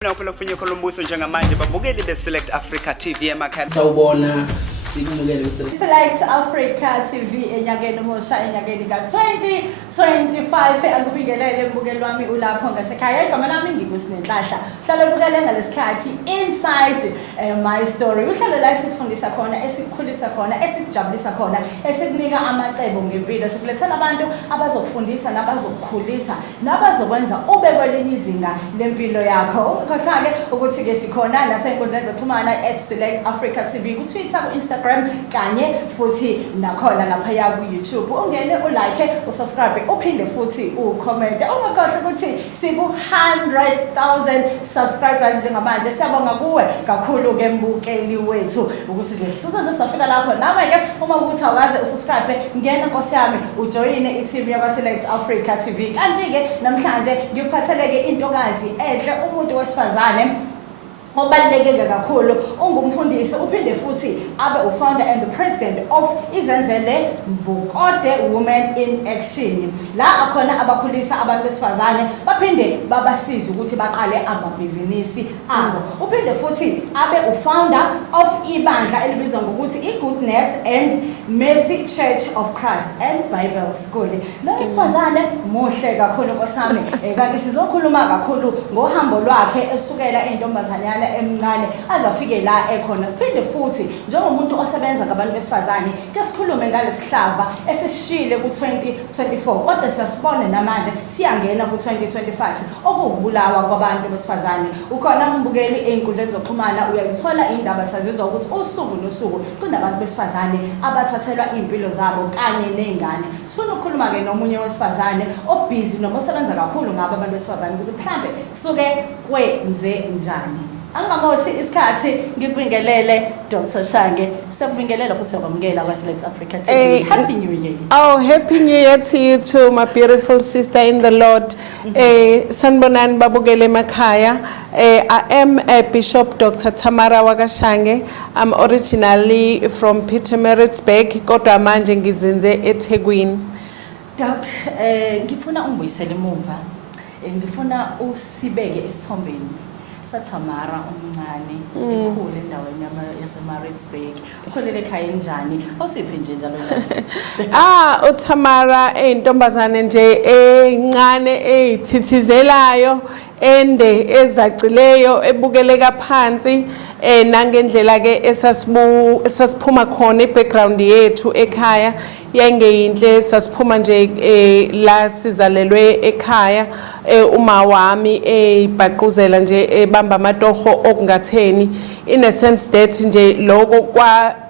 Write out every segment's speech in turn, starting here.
Phela kufunye Kolombuso njengamanje babukeli beSelect Africa TV emakhaya. Sawubona sikumukele Select Africa TV enyakeni omusha enyakeni ka2025 akubingelele mbukeli wami ulapho ngasekhaya igama lami ngikusinenhlahla hlala ubukele ngalesikhathi inside my story uhlelo la esifundisa khona esikukhulisa khona esikujabulisa khona esikunika amacebo ngempilo sikulethela abantu abazokufundisa nabazokukhulisa nabazokwenza ube kwelinye izinga lempilo yakho ukhohlake ukuthi ke sikhona nasenkundleni zokuxhumana @Select Africa TV ku Twitter ku Instagram kanye futhi nakhona lapha ya ku YouTube ungene ulike usubscribe uphinde futhi ucomment ungakhohlwa ukuthi siku 100,000 subscribers njengamanje siyabonga kuwe kakhulu ke mbukeli wethu ukuthi nje sizoze safika lapho nawe ke uma ukuthi awazi usubscribe ngena nkosi yami ujoyine iTV yakwaSelect Africa TV kanti ke namhlanje ngikuphatheleke intokazi enhle umuntu wesifazane obaluleke kakhulu ungumfundisi uphinde futhi abe ufounder and the president of Izenzele Mbukode Women in Action la akhona abakhulisa abantu besifazane baphinde babasiza ukuthi baqale amabhizinisi abo uphinde futhi abe ufounder of ibandla elibizwa ngokuthi iGoodness and Mercy Church of Christ and Bible School lo isifazane muhle kakhulu nkosami kanti sizokhuluma kakhulu ngohambo lwakhe esukela entombazanyana emncane azafike la ekhona siphinde futhi njengomuntu osebenza ngabantu besifazane ke sikhulume ngalesihlava esishile ku2024 kodwa siyasibona namanje siyangena ku2025 okubulawa kwabantu besifazane ukhona umbukeli einkundleni zokuxhumana uyayithola indaba sazizwa ukuthi usuku nosuku kunabantu besifazane abathathelwa impilo zabo kanye nezingane sifuna ukukhuluma ke nomunye wesifazane obusy noma osebenza kakhulu ngabo abantu besifazane ukuthi mhlambe kusuke kwenze njani angamoshi isikhathi ngikubingelele Dr. Shange siyakubingelela futhi ukwamukela kwaSelect Africa TV happy new year. Oh, happy new year to you too, my beautiful sister in the Lord. Sanibonani babukele emakhaya. I am Bishop Dr. Tamara Wakashange. I'm originally from Pietermaritzburg kodwa manje ngizinze eThekwini. Doc, ngifuna ungibuyisele emuva. Ngifuna usibeke esithombeni saTamara omncane ekhulu endaweni yaseMaritzburg ukholele ekhaya enjani awusiphe nje njalo njalo uTamara intombazane nje encane ezithithizelayo ende ezacileyo ebukeleka phansi nangendlela ke esasiphuma khona ibackground yethu ekhaya yangeyinhle sasiphuma nje la sizalelwe ekhaya uma wami ebhaquzela nje ebamba amatoho okungatheni in a sense that nje lokho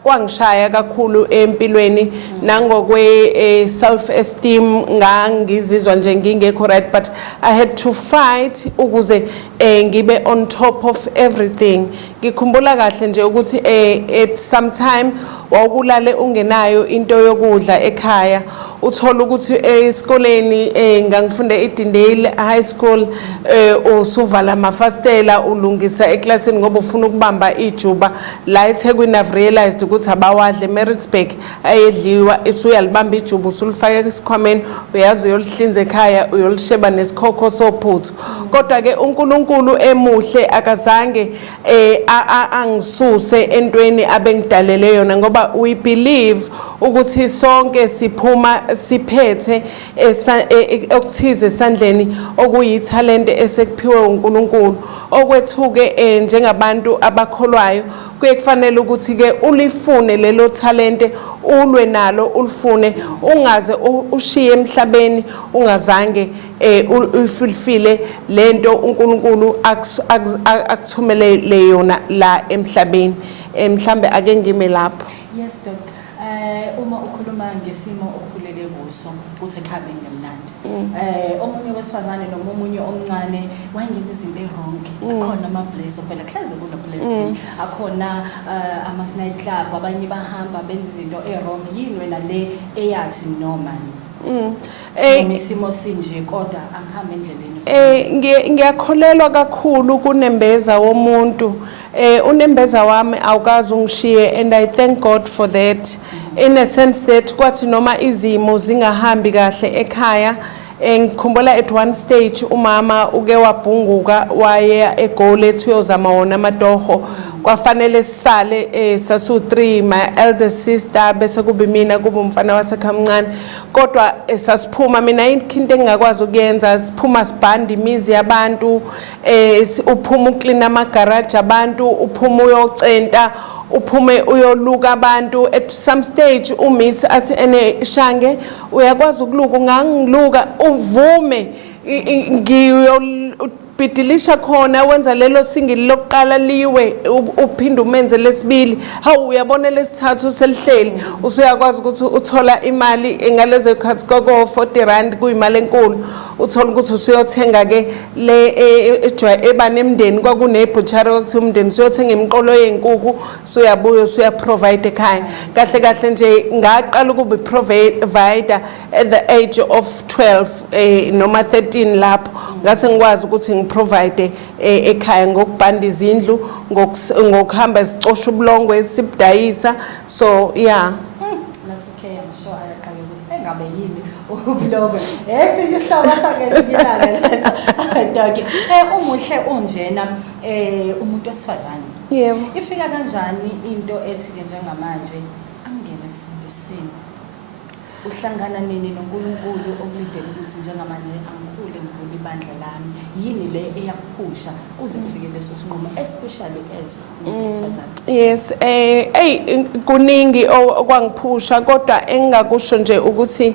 kwangishaya kakhulu empilweni nangokwe self esteem ngangizizwa nje ngingekho right but I had to fight ukuze ngibe on top of everything ngikhumbula kahle nje ukuthi at some time wawukulale ungenayo into yokudla ekhaya uthola ukuthi esikoleni ngangifunda eDindale High School usuvala amafastela ulungisa eclassini ngoba ufuna ukubamba ijuba la eThekwini I've realized ukuthi abawadle eMaritzburg ayedliwa usuyalibamba ijuba usulifaka esikhwameni uyazi uyolihlinza ekhaya uyolisheba nesikhokho sophuthu kodwa ke uNkulunkulu emuhle akazange angisuse entweni abengidalele yona ngoba we believe ukuthi sonke siphuma siphethe okuthize esandleni okuyithalente esekuphiwe uNkulunkulu okwethuke njengabantu abakholwayo kuye kufanele ukuthi ke ulifune lelo talente ulwe nalo ulifune ungaze ushiye emhlabeni ungazange ufulfile lento uNkulunkulu akuthumele yona la emhlabeni mhlambe ake ngime lapho. Yes doc uma ukhuluma ngesimo okukhulele kuso uthi khabe ngemnandi omunye wesifazane noma omunye omncane wayengenza izinto wrong akhona ama place phela hlaze kuna plan akhona ama night club abanye bahamba benza izinto wrong yini wena le eyathi noma isimo sinje kodwa angihamba endleleni ngiyakholelwa kakhulu kunembeza womuntu unembeza wami awukazi ungishiye and I thank God for that in a sense that kwathi noma izimo zingahambi kahle ekhaya ngikhumbula at one stage umama uke wabhunguka waye eGoli ethi uyozama wona amatoho kwafanele sisale sasu3 my elder sister bese kube mina kube umfana wasekamncane kodwa sasiphuma mina into engakwazi ukuyenza siphuma sibhanda imizi yabantu uphuma uclean amagarage abantu uphuma uyocenta uphume uyoluka abantu at some stage umiss athi ene Shange uyakwazi ukuluka ungangiluka uvume ngiyobhidilisha khona wenza lelo singili lokuqala liwe uphinda umenze lesibili hawu uyabona lesithathu selihleli usuyakwazi ukuthi uthola imali ngalezo khathi koko 40 rand kuyimali enkulu uthola ukuthi usuyothenga ke le ebanemndeni kwakunebutchery ukuthi umndeni usuyothenga imiqolo yenkukhu suyabuya usuyaprovide ekhaya kahle kahle nje ngaqala ukuba provider at the age of 12 noma 13 lapho ngase ngikwazi ukuthi ngiprovide ekhaya ngokubhanda izindlu ngokuhamba sicosha ubulongwe sibudayisa so yeah nathi okay I'm sure ayaqala ukuthi engabe yini ubulongwe esinye isihloko sakengilanga leso doki umuhle unjena umuntu wesifazane yebo ifika kanjani into ethi ke njengamanje angene emfundisini uhlangana nini noNkulunkulu okulindele ukuthi njengamanje angikhule ngivule ibandla lami yini le eyakuphusha kuze kufike leso sinqumo especially as umuntu wesifazane yes kuningi okwangiphusha kodwa engingakusho nje ukuthi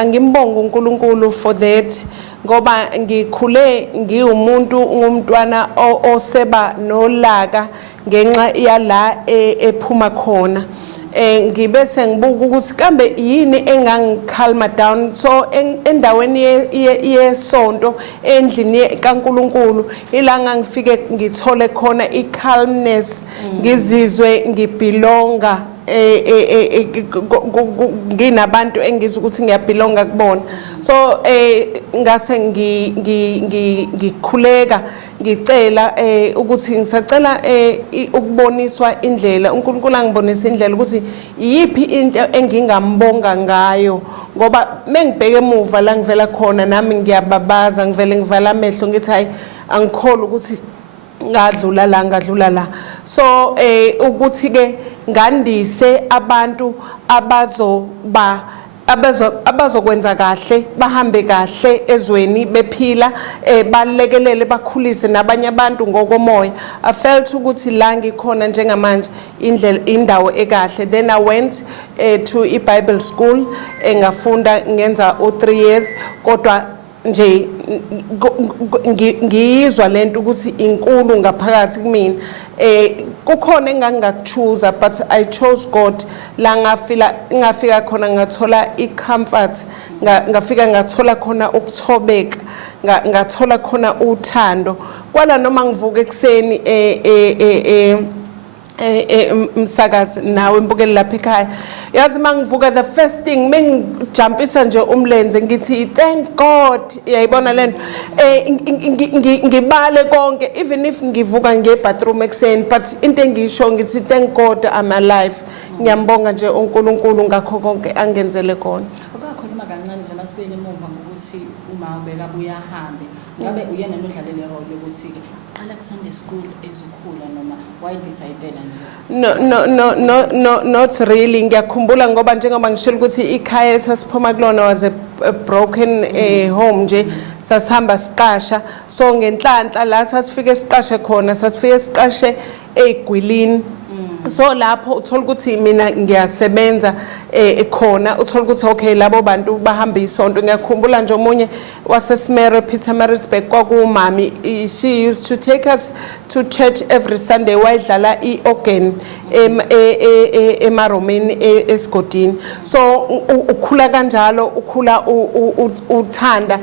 angimbonga uNkulunkulu for that ngoba ngikhule ngiwumuntu ngumntwana oseba nolaka ngenxa yala ephuma khona ngibese ngibuka ukuthi kambe yini engangicalma down so endaweni yesonto endlini kaNkulunkulu ilanga ngifike ngithole khona icalmness ngizizwe ngibelonga nginabantu engizwe ukuthi ngiyabelonga kubona so ngase ngikhuleka ngicela ukuthi ngisacela ukuboniswa indlela uNkulunkulu angibonisa indlela ukuthi yipi into engingambonga ngayo ngoba mengibheke emuva la ngivela khona nami ngiyababaza ngivele ngivala amehlo ngithi hayi angikholwa ukuthi ngadlula la so ukuthi ke ngandise abantu abazokwenza kahle bahambe kahle ezweni bephila balekelele bakhulise nabanye abantu ngokomoya I felt ukuthi la ngikhona njengamanje indawo ekahle then I went to iBible school ngafunda ngenza 3 years kodwa nje ngiyizwa lento ukuthi inkulu ngaphakathi kumina kukhona engangakuchoose but I chose God la ngafika khona ngathola icomfort ngafika ngathola khona ukuthobeka ngathola khona uthando kwala noma ngivuka ekseni umsakazi nawe imbukeli lapha ekhaya yazi mangivuka the first thing mengijumpisa nje umlenze ngithi thank God yayibona lento ngibale konke even if ngivuka ngebathroom ekseni but into engisho ngithi thank God I'm alive ngiyambonga nje uNkulunkulu ngakho konke angenzele khona akakhuluma kancane nje masibene emumva ngokuthi uma ubeka buyahambe ngabe uyena nodlalele role ukuthi ke qala ku Sunday school ezikhula noma why decided no not really ngiyakhumbula ngoba njengoba ngishilo ukuthi ikhaya sasiphuma kulona was a broken home nje sasihamba siqasha so ngenhlanhla la sasifike siqashe khona sasifike siqashe eGwilini so lapho uthola ukuthi mina ngiyasebenza ekhona uthola ukuthi okay labo bantu bahamba isonto ngiyakhumbula nje omunye waseSmere Pietermaritzburg kwakumami she used to take us to church every Sunday wayidlala iorgan emaromeni esigodini so ukhula kanjalo ukhula uthanda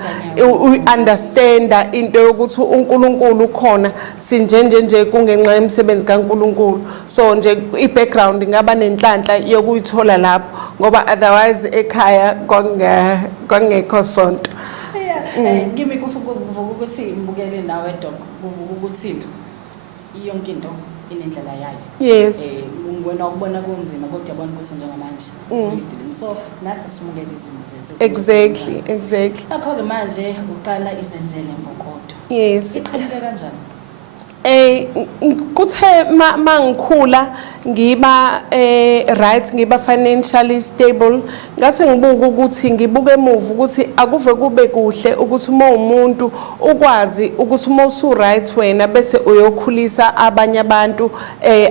understand into yokuthi uNkulunkulu ukhona sinjenje kungenxa yemisebenzi kaNkulunkulu so nje ibackground ngaba nenhlanhla yokuyithola lapho ngoba otherwise ekhaya kwangekho sonto kimi kuvuka ukuthi ngibukele nawe Doc kuvuka ukuthi yonke into inendlela yayo. Yes. Wena ukubona kunzima kodwa yabona ukuthi njengamanje. So nathi simukele izimo zethu. Exactly. Akho-ke manje uqala izenzele ngokodo. Yes. Iqhamuke kanjani? Kuthe mangikhula ngiba right ngiba financially stable ngase ngibuka ukuthi ngibuke emuva ukuthi akuve kube kuhle ukuthi uma umuntu ukwazi ukuthi uma usu right wena bese uyokhulisa abanye abantu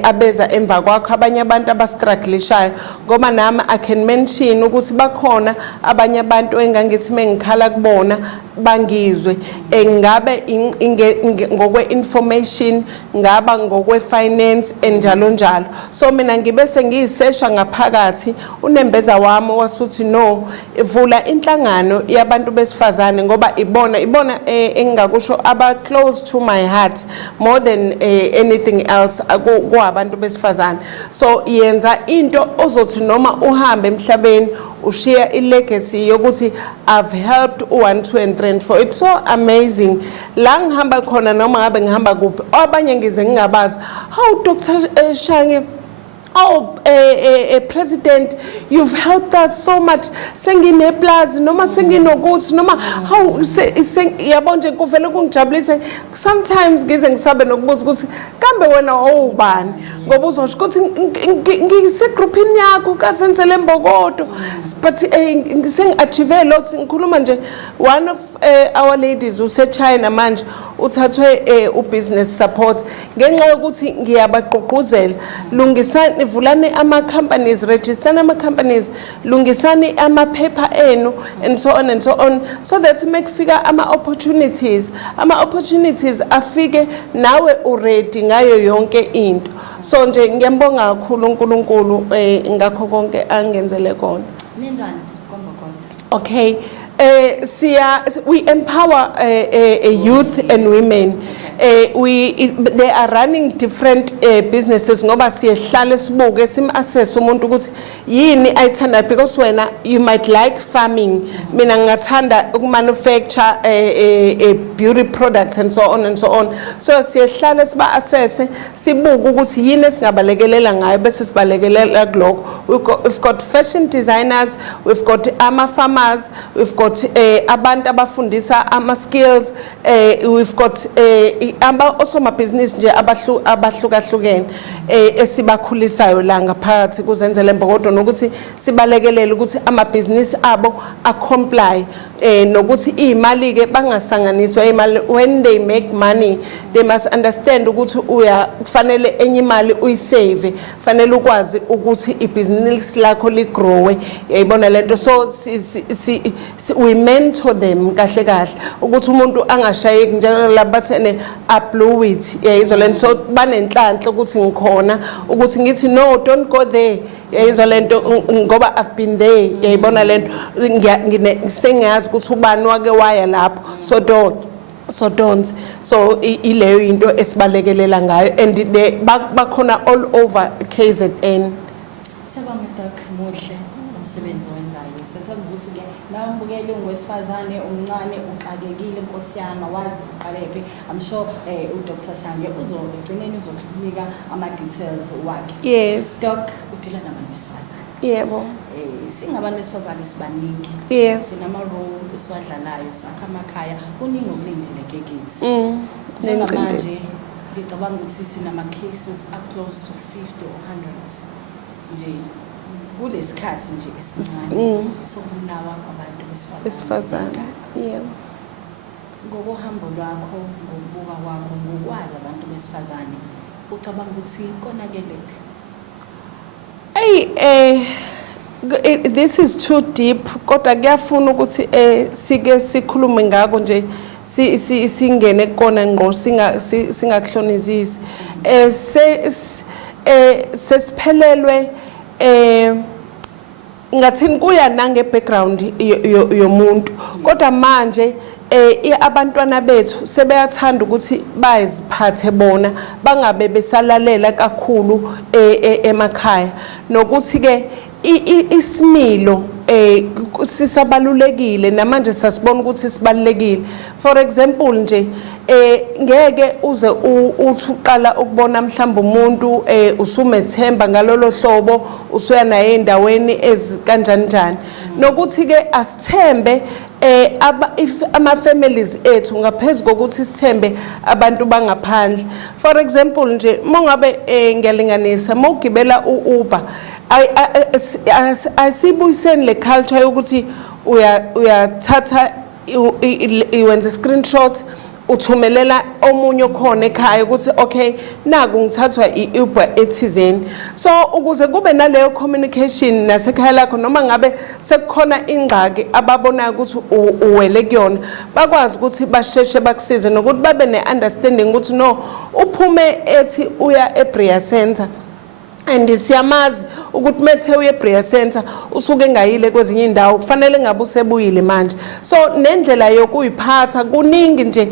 abeza emva kwakho abanye abantu abastrugglishayo ngoba nami I can mention ukuthi bakhona abanye abantu engangithi mengikhala kubona bangizwe ngabe ngokwe information ngaba ngokwe finance njalo so mina ngibe sengiyisesha ngaphakathi unembeza wami wasuthi no ivula inhlangano yabantu besifazane ngoba ibona engakusho aba close to my heart more than anything else kwabantu besifazane so yenza into ozothi noma uhambe emhlabeni ushare ilegacy yokuthi I've helped 1 2 and 3 and 4 it's so amazing la ngihamba khona noma ngabe ngihamba kuphi abanye ngize ngingabazi how Dr. Shange President, you've helped us so much. Sengine plus, noma senginokuthi noma how yabona nje kuvele kungijabulise. Sometimes ngize ngisabe nokubuza ukuthi kambe wena owubani ngoba uzosho ukuthi ngise groupini yakho kasenzele embokodo but sengiachieve lot ngikhuluma nje one of our ladies use China manje uthathwe ubusiness support ngenxa yokuthi ngiyabaqoquzela lungisani vulane ama companies register ama companies lungisani ama paper enu and so on so that make figure ama opportunities afike nawe already ngayo yonke into so nje ngiyambonga kakhulu uNkulunkulu ngakho konke angenzele kona nenzani komba khona okay we empower youth and women. They are running different businesses ngoba siyehlala sibuke sim-assess umuntu ukuthi yini ayithanda because wena you might like farming mina ngingathanda ukumanufacture beauty products and so on so siyehlala siba-assess sibuke ukuthi yini esingabalekelela ngayo bese sibalekelela kulokho we've got fashion designers we've got farmers we've got abantu abafundisa ama-skills we've got osomabhizinisi nje abahlukahlukene esibakhulisayo la ngaphakathi kuzenzele embokodo nokuthi sibalekelele ukuthi amabhizinisi abo acomply nokuthi imali ke bangasanganiswa imali when they make money they must understand ukuthi kufanele enye imali uyisave fanele ukwazi ukuthi ibhizinisi lakho ligrowe yayibona lento so we mentor them kahle ukuthi umuntu angashayeki njalo labathene blow it yayizwa lento so banenhlanhla ukuthi ngikhona ukuthi ngithi no don't go there yayizwa lento ngoba I've been there yayibona lento sengiyazi ukuthi ubani wake waya lapho so don't so ileyo into esibalekelela ngayo and bakhona all over KZN Sebami Doc muhle umsebenzi wenzayo senza ukuthi ke nawe mbukele ungwesifazane umncane uqakekile Nkosi yami wazi uqalephe I'm sure uDr. Shange uzogcineni uzokunika ama details wakhe yes Doc udila nabantu besifazane yebo singabantu besifazane sibaningi yes sinama role esiwadlalayo sakha amakhaya kuningi okulindeleke kithi njengamanje ngicabanga ukuthi sinama cases up close to 50 or 100 nje kulesikhathi nje esincane sokunawa abantu besifazane yebo ngokuhambo lwakho ngokubuka kwakho ngokwazi abantu besifazane ucabanga ukuthi konakele this is too deep kodwa kuyafuna ukuthi sike sikhulume ngako nje singene kona ngqo singakuhlonizisi sesiphelelwe ngathini kuya nange background yomuntu kodwa manje abantwana bethu sebeyathanda ukuthi bayiziphathe bona bangabe besalalela kakhulu emakhaya nokuthi ke isimilo sisabalulekile namanje sasibona ukuthi sibalulekile for example nje ngeke uze uthi uqala ukubona mhlawumbe umuntu usumethemba ngalolo hlobo usuya naye endaweni ezikanjani nokuthi ke asithembe ama families ethu ngaphezulu kokuthi sithembe abantu bangaphandle. For example nje mongabe ngiyalinganisa mawugibela uUber asibuyiseni le culture yokuthi uyathatha iwenza screenshot uthumelela omunye khona ekhaya ukuthi okay naku ngithathwa iUber ethizeni. So ukuze kube naleyo communication nasekhaya lakho noma ngabe sekukhona ingxaki ababona ukuthi uwele kuyona bakwazi ukuthi basheshe bakusize nokuthi babe neunderstanding ukuthi no uphume ethi uya eBrea Center and siyamazi ukuthi methe uye eBrea Center usuke ngayile kwezinye indawo kufanele ngabe usebuyile manje. So nendlela yokuyiphatha kuningi nje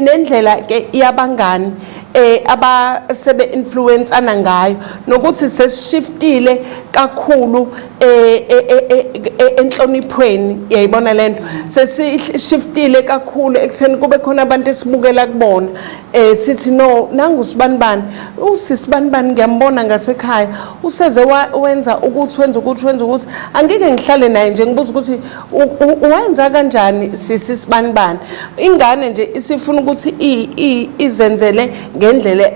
nendlela ke yabangani abasebe influence ana ngayo nokuthi sesishiftile kakhulu enhloniphweni yayibona lento sesishiftile kakhulu ekutheni kube khona abantu esibukela kubona sithi no nangu sibanibani usisibanibani ngiyambona ngasekhaya useze wenza ukuthi angike ngihlale naye nje ngibuza ukuthi uwenza kanjani sisibanibani. Ingane nje isifuna ukuthi izenzele ngendlela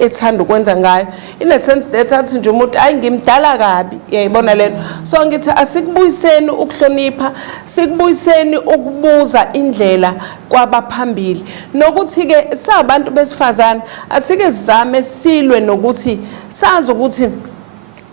ethanda ukwenza ngayo in a sense that athi nje umuntu ayingimdala kabi yayibona lento. So ngithi asikubuyiseni ukuhlonipha sikubuyiseni ukubuza indlela kwabaphambili nokuthi ke sabantu besifazana asike sizame silwe nokuthi sazi ukuthi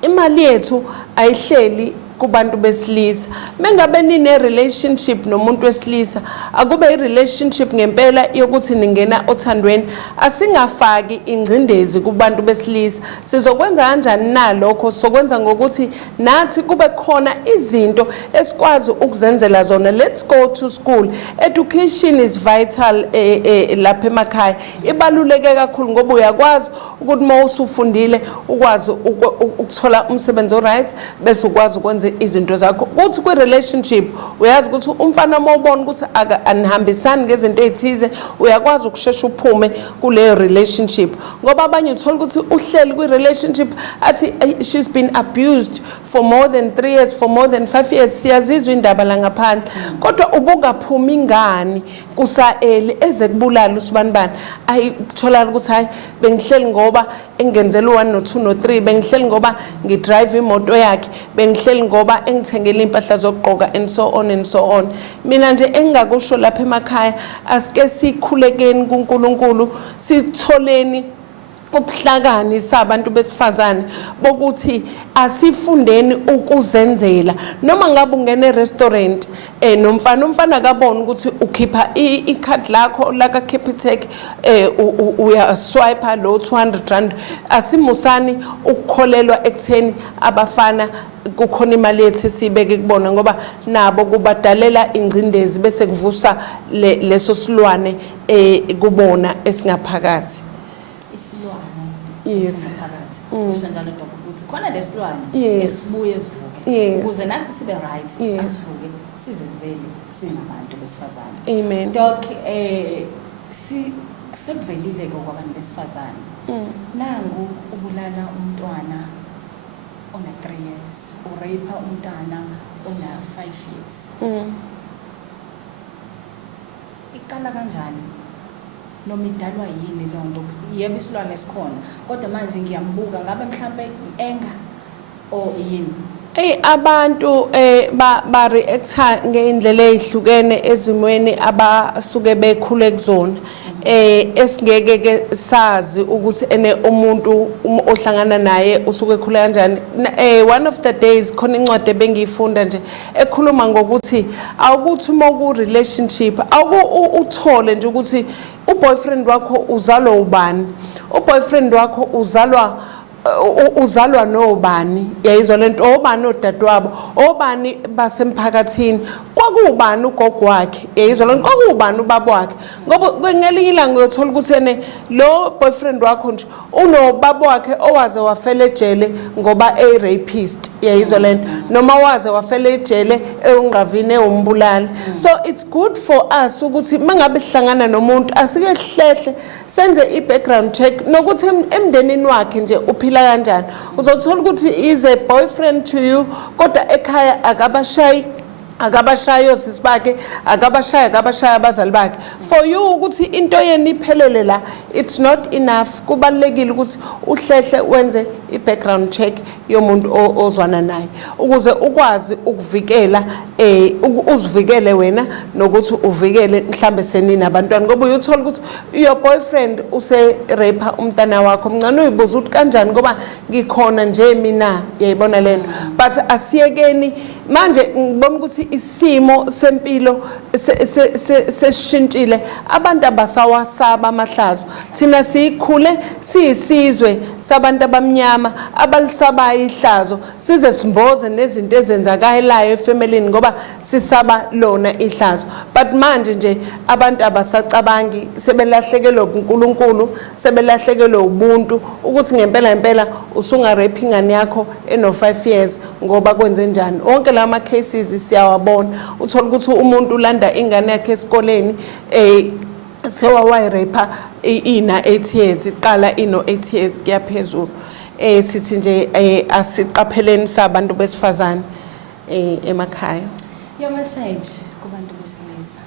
imali yethu ayihleli kubantu besilisa. Mengabe nine relationship nomuntu wesilisa akube irelationship ngempela yokuthi ningena othandweni asingafaki ingcindezi kubantu besilisa. Sizokwenza kanjani nalokho sokwenza ngokuthi nathi kube khona izinto esikwazi ukuzenzela zona. Let's go to school. Education is vital lapha emakhaya ibaluleke kakhulu ngoba uyakwazi ukuthi mawusufundile ukwazi ukuthola umsebenzi oright bese ukwazi ukwenza izinto zakho. Kuthi kwi relationship uyazi ukuthi umfana mawubona ukuthi anihambisani ngezinto ezithize uyakwazi ukushesha uphume kule relationship ngoba abanye uthola ukuthi uhleli kwi relationship athi she's been abused for more than 3 years for more than 5 years siyazizwa indaba la ngaphandle kodwa ubukaphumi ngani kusaele ezekubulala usibanibani ayithola ukuthi hayi bengihleli ngoba engenzela u1 no2 no3 bengihleli ngoba ngidrive imoto yakhe bengihleli ngoba engithengele impahla zokugqoka and so on and so on. Mina nje engakusho lapha emakhaya asike sikhulekeni kuNkulunkulu sitholeni ubuhlakani sabantu besifazane bokuthi asifundeni ukuzenzela noma ngabe ungena e-restaurant umfana akabona ukuthi ukhipha icard lakho laka Capitec uya swipe lo 200 rand asimusani ukukholelwa ekutheni abafana kukhona imali ethe sibeke kubona ngoba nabo kubadalela ingcindezi bese kuvusa leso silwane kubona esingaphakathi. Yes. Usenjalo Dr. ukuthi khona lesilwane esibuye sivuke ukuze nathi sibe right asivuke sizenzele singabantu besifazane. Amen. Doc sekuvelile kwabantu besifazane nangu ubulala umntwana ona 3 years urape umntwana ona 5 years iqala kanjani noma idalwa yini lonto yebo isilwane esikhona kodwa manje ngiyambuka ngabe mhlambe ienga o yini abantu ba reacta ngeindlela ezihlukene ezimweni abasuke bekhule kuzona esingeke ke sazi ukuthi ene umuntu ohlangana naye usuke ekhule kanjani. One of the days khona incwadi bengiyifunda nje ekhuluma ngokuthi awukuthi uma ku relationship uthole nje ukuthi uboyfriend wakho uzalwa ubani uboyfriend wakho uzalwa nobani yayizwa lento obani odadewabo obani basemphakathini kwakuwubani ugogo wakhe yayizolana kwakuwubani ubaba wakhe ngoba ngelinye ilanga uyothola ukuthi ene lo boyfriend wakho nje unobaba wakhe owaze wafela ejele ngoba rapist yayizolana noma waze wafela ejele eungqavine umbulali. So it's good for us ukuthi mangabe sihlangana nomuntu asike hlehle senze i-background check nokuthi emndenini wakhe nje uphila kanjani. Uzothola ukuthi is a boyfriend to you kodwa ekhaya akabashayo sisi bakhe akabashaya abazali bakhe. For you ukuthi into yeni iphelele la it's not enough. Kubalekile ukuthi uhlehle wenze i-background check yomuntu ozwana naye ukuze ukwazi ukuvikela uzivikele wena nokuthi uvikele mhlambe senini abantwana ngoba uyothola ukuthi your boyfriend use rape umntana wakho mncane uyibuza ukuthi kanjani ngoba ngikhona nje mina yayibona lena. But asiyekeni manje ngibona ukuthi isimo sempilo sesishintshile abantu abasawasaba amahlazo thina sikhule siyisizwe sabantu abamnyama abalisabayo ihlazo size simboze nezinto ezenzakalayo efamilini ngoba sisaba lona ihlazo. But manje nje abantu abasacabangi sebelahlekelwe uNkulunkulu sebelahlekelwe ubuntu ukuthi ngempela usunga rape ingane yakho eno 5 years ngoba kwenze njani. Wonke lama cases siyawabona uthola ukuthi umuntu ulanda ingane yakhe esikoleni sewa wayirape ina 8 years iqala ino 8 years kuyaphezulu. Sithi nje asiqapheleni sabantu besifazane emakhaya. Your message kubantu besilisa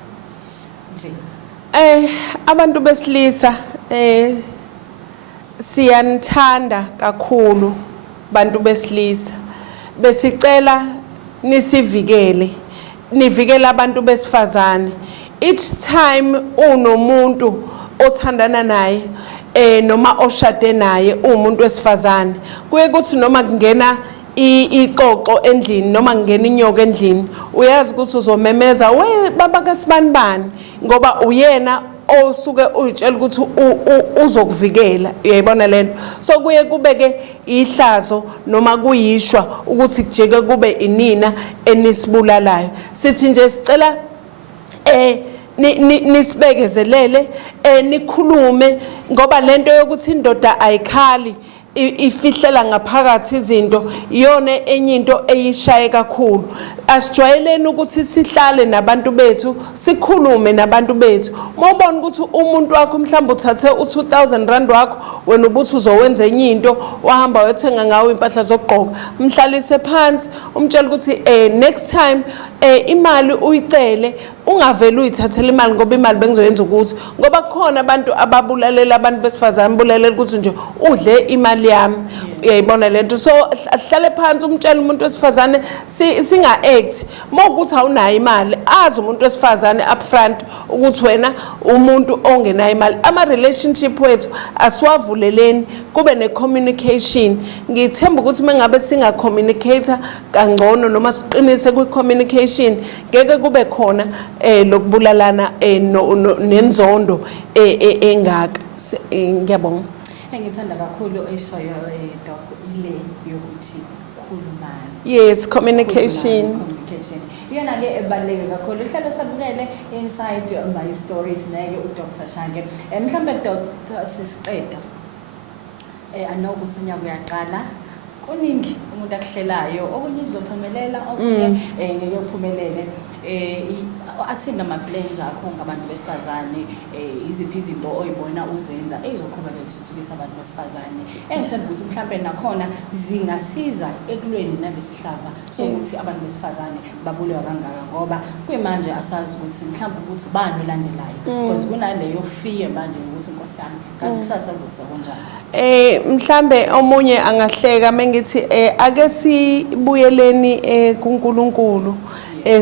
nje abantu besilisa siyanthanda kakhulu bantu besilisa besicela nisivikele nivikele abantu besifazane. Each time unomuntu othandana naye noma oshade naye umuntu wesifazane kuye kuthi noma kungena iqoqo endlini noma kungena inyoka endlini uyazi ukuthi uzomemeza we baba kaSibanibani ngoba uyena osuke uyitshela ukuthi uzokuvikela uyayibona lento. So kuye kubeke ihlazo noma kuyishwa ukuthi kujeke kube inina enisibulalayo. Sithi nje sicela nisibekezelele nikhulume ngoba lento yokuthi indoda ayikhali ifihlela ngaphakathi izinto iyona enye into eyishaye kakhulu. Asijwayeleni ukuthi sihlale nabantu bethu sikhulume nabantu bethu. Mawubona ukuthi umuntu wakho mhlawumbe uthathe u2000 rand wakho wena ubuthi uzowenza enye into wahamba uyothenga ngawo impahla zokugqoka mhlalise phansi umtshela ukuthi next time imali uyicele ungaveli uyithathela imali ngoba imali bengizoyenza ukuthi ngoba kukhona abantu ababulalela abantu besifazane bulalela ukuthi nje udle imali yami uyayibona lento. So ahlale phansi umtshela umuntu wesifazane singa act mawukuthi awunayo imali azi umuntu wesifazane upfront ukuthi wena umuntu ongenayo imali. Ama relationship wethu asiwavuleleni kube ne communication. Ngithemba ukuthi mengabe singa communicator kangcono noma siqinise ku communication ngeke kube khona lokubulalana nenzondo engaka. Ngiyabonga. Engithanda kakhulu eshoyo doc ile yokuthi khulumani. Yes, communication. Iyona ke ebaluleke kakhulu. Uhlelo sabukele inside my stories neke uDr Shange. Mhlambe Dr sisiqeda. Anokuthi unyaka uyaqala. Kuningi umuntu akuhlelayo okunye uzophumelela okunye ngeke uphumelele. Athina ama plans akho ngabantu besifazane iziphi izinto oyibona uzenza ezizoqhubeka ukuthuthukisa abantu besifazane engithemba ukuthi mhlambe nakhona zingasiza ekulweni nalesihlava sokuthi abantu besifazane babulewa kangaka ngoba kuyimanje asazi ukuthi mhlambe ukuthi bani olandelayo because kunaleyo fear manje ukuthi inkosi yami kazi kusasa kuzosebenza mhlambe omunye angahleka mengithi ake sibuyeleni kuNkulunkulu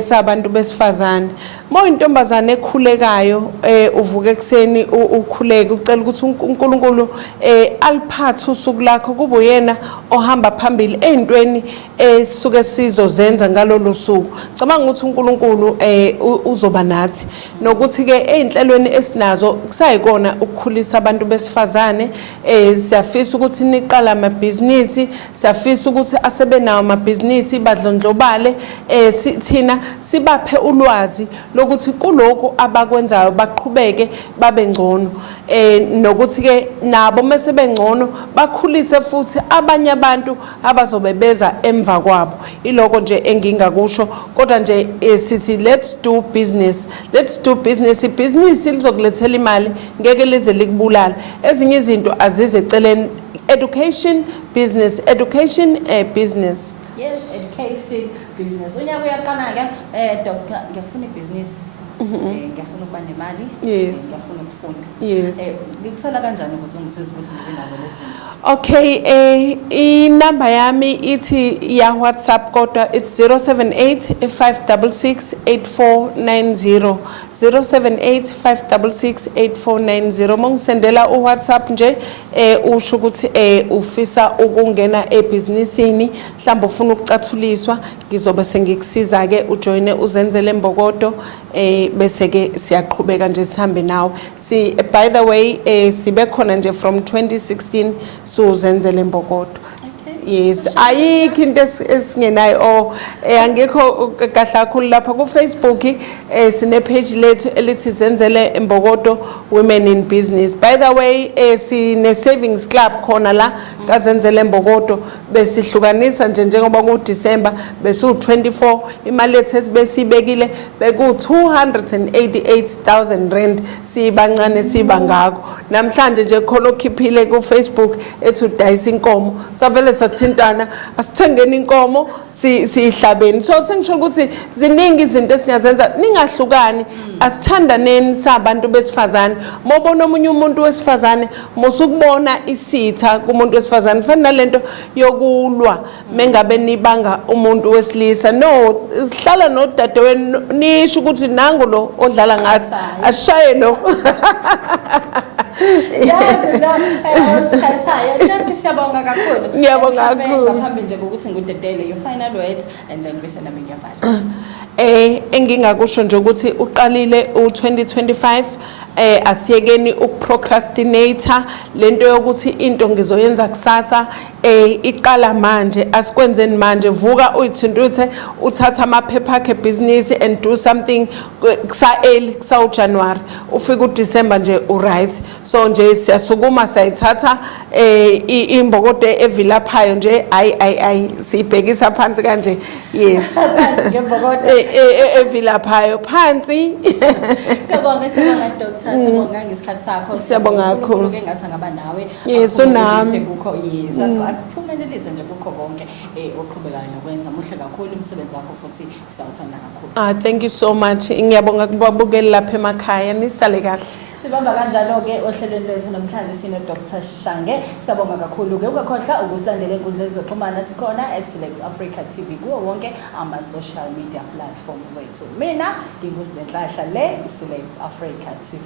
sabantu besifazane Moyintombazane ekhulekayo uvuka ekseni ukhuleka ucela ukuthi uNkulunkulu aliphathe usuku lakho kube uyena ohamba phambili ezintweni esisuke sizozenza ngalolu suku. Cabanga ukuthi uNkulunkulu uzoba nathi nokuthi ke ezinhlelweni esinazo kusayikona ukukhulisa abantu besifazane. Siyafisa ukuthi niqala amabhizinisi, siyafisa ukuthi asebenawo amabhizinisi badlondlobale, thina sibaphe ulwazi lokuthi kuloko abakwenzayo baqhubeke babe ngcono, nokuthi ke nabo mase bengcono bakhulise futhi abanye abantu abazobe beza emva kwabo. Iloko nje engingakusho, kodwa nje sithi let's do business, ibhizinisi lizokulethela imali ngeke lize likubulala. Ezinye izinto azize eceleni. Education, business, business. Yes, education, business. Unyaka uyaqala-ke Dr. ngiyafuna ibhizinisi. Ngiyafuna ukuba nemali. Yes. Ngiyafuna ukufunda. Yes. Ngikuthola kanjani ukuze ngisize ukuthi ngibe nazo lezi zinto? Okay, inamba yami ithi ya WhatsApp kodwa it's 078 566 8490. 078 566 mongisendela uWhatsApp nje usho ukuthi ufisa ukungena ebhizinisini, mhlawumbe ufuna ukucathuliswa, ngizobe sengikusiza ke ujoine uzenzele imbokodo bese ke siyaqhubeka nje sihambe nawe. By the way sibe khona nje from 2016 so zenzele imbokodo. Yes, ayikho into esingenayo angekho kahle kakhulu lapha ku Facebook sine page lethu elithi zenzele imbokodo women in business. By the way sine savings club khona la kazenzele imbokodo besihlukanisa nje njengoba ku December besu 24 imali yethu esibesibekile beku 288,000 rand sibancane sibangako. Namhlanje nje khona okhiphile ku Facebook ethu dayisa inkomo savele sathintana asithengeni inkomo sihlabeni. So sengisho ukuthi ziningi izinto esingazenza, ningahlukani, asithandaneni sabantu besifazane. Mobona omunye umuntu wesifazane mosukubona isitha kumuntu wesifazane kufanele nalento yokulwa mengabe nibanga umuntu wesilisa. No, hlala nodadewenu nisho ukuthi nangu lo odlala ngathi ashaye lo. Siyabonga kakhulu. Ngiyabonga kakhulu. Ngaphambi nje ukuthi ngudedele your final words and then bese nami ngiyavala. Engingakusho nje ukuthi uqalile u2025 asiyekeni ukuprocrastinator lento yokuthi into ngizoyenza kusasa iqala manje, asikwenzeni manje. Vuka uyithintuthe uthatha amaphepha akhe business and do something kusa early kusa January ufika uDecember nje uright. So nje siyasukuma sayithatha imbokodo evilaphayo nje ayi sibhekisa phansi kanje. Yes. Ngembokodo Evilaphayo phansi. Siyabonga Dr. Siyabonga ngesikhathi sakho. Siyabonga kakhulu. Ke ngathi ngaba nawe. Yes, unami. Sekukho yes. Akuphumelelise nje kukho konke oqhubekayo nokwenza. Muhle kakhulu umsebenzi wakho futhi siyawuthanda kakhulu. Thank you so much. Ngiyabonga kubabukeli lapha emakhaya, nisale kahle. Sibamba kanjalo ke ohlelweni lwethu namhlanje sino Dr. Shange. Siyabonga kakhulu ke ungakhohlwa ukusilandela enkundleni zokuxhumana sikhona @SelectAfrica TV kuwo wonke ama social media platforms wethu. Mina nginguSilenhlahla le Select Africa TV.